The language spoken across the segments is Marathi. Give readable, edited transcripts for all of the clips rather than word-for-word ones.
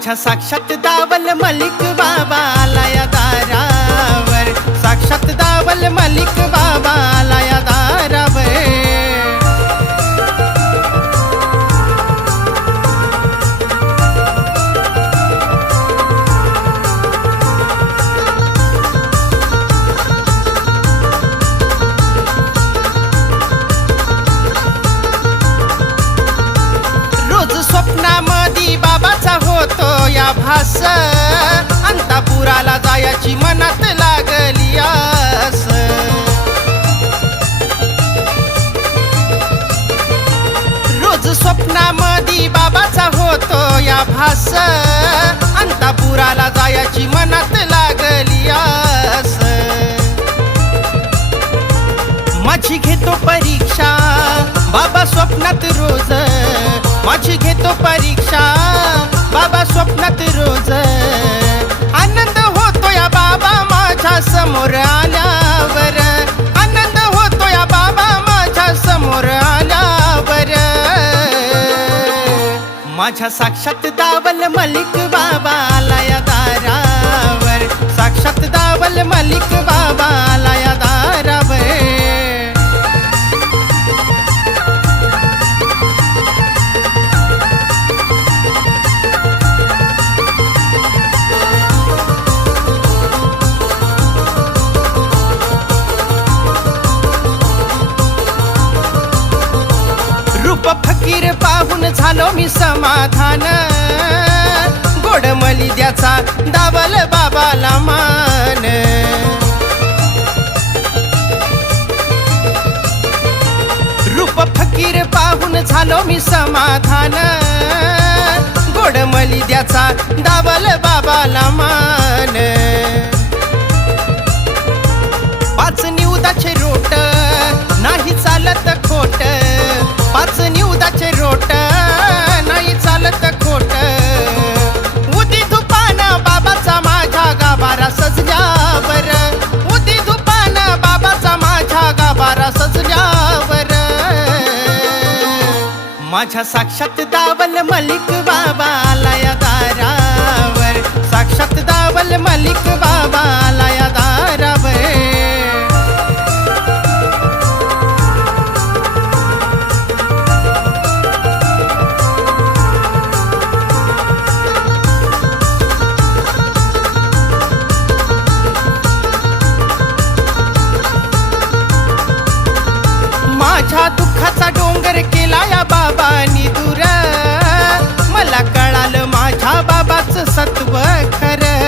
माझ्या साक्षात दावल मलिक बाबा आला या दारावर, साक्षात दावल मलिक बाबा आला या दारावर। स्वप्नामधी बाबाचा होतो या भास, अंतापुराला जायाची मनात लागली आस। रोज स्वप्नामधी बाबाचा होतो या भास, अंतापुराला जायाची मनात लागली आस। माझी घेतो परीक्षा बाबा स्वप्नात रोज, माझी घेतो परीक्षा बाबा स्वप्नात रोज। आनंद होतो या बाबा माझ्या समोर आल्यावर, आनंद होतो या बाबा माझ्या समोर आल्यावर। माझ्या साक्षात दावल मलिक बाबा आला या दारावर, साक्षात दावल मलिक बाबा आला या दारावर। फकीर पाहून झालो मी समाधान, गोड मलिद्याचा दावल बाबाला मान। रूप फकीर पाहून झालो मी समाधान, गोड मलिद्याचा दावल बाबाला मान। पाच निउदाचे रोट नाही चालत खोट, पाच निउदाचे रोट नाही चालत खोट। उदी धुपान बाबाचा माझ्या गाभारा सजल्यावर, उदी धुपान बाबाचा माझ्या गाभारा सजल्यावर। माझ्या साक्षात दावल मलिक बाबा आला या दारावर, साक्षात दावल मलिक बाबा आला या दारावर। माझ्या दुःखाचा डोंगर केला या बाबांनी दूर, मला कळालं माझ्या बाबाचं सत्व खरं।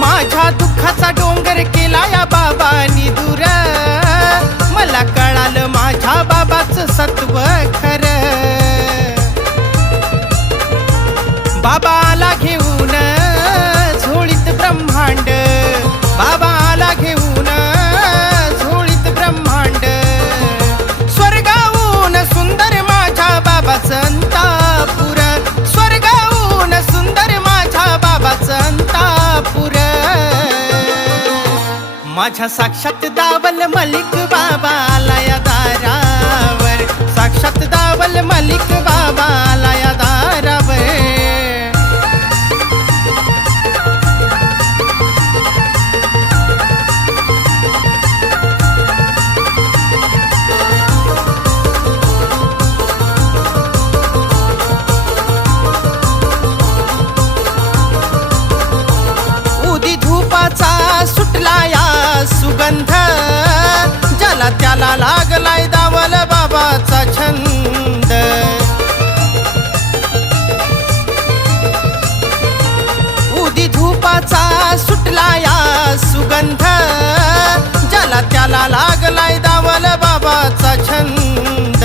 माझ्या दुःखाचा डोंगर केला या बाबांनी दूर, मला कळालं माझ्या बाबाचं सत्व खरं। बाबा आला घेऊन झोळीत ब्रह्मांड, बाबा आला घेऊन झोळीत ब्रह्मांड। स्वर्गाहून सुंदर माझ्या बाबाचं अंतापुर, स्वर्गाहून सुंदर माझ्या बाबाचं अंतापुर। माझ्या साक्षात दावल मलिक बाबा आला या दारावर, साक्षात दावल मलिक बाबा आला या दारावर। सुटला या सुगंध, ज्याला त्याला लागलाय दावल बाबाचा छंद। उदी धूपाचा सुटला या सुगंध, ज्याला त्याला लागलाय दावल बाबाचा छंद।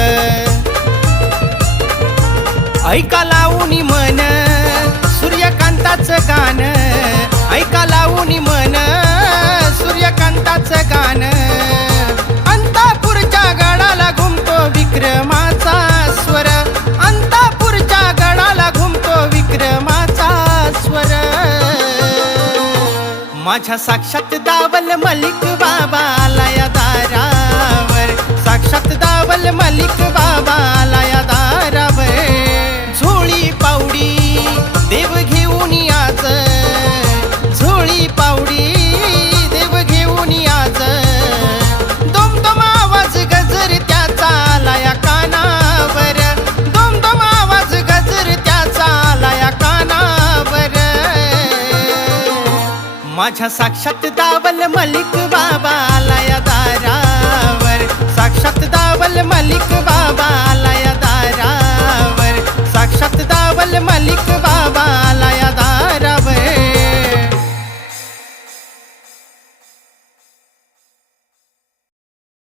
ऐका लावून मन सूर्यकांताचं गाण, ऐका लावून मन सूर्यकांताचं गाण। अंतापूरच्या गडाला घुमतो विक्रमाचा स्वर, अंतापूरच्या गडाला घुमतो विक्रमाचा स्वर। माझ्या साक्षात दावल मलिक बाबा आला या दारावर, साक्षात साक्षात दावल मलिक बाबा आलाया दारावर झोळी पावडी देव घेऊन आज झोळी पावडी देव घेऊन आज दोम आवाज गजर त्याचा आलाया कानावर दोम आवाज गजर त्याचा आलाया कानावर माझ्या साक्षात दावल मलिक बाबा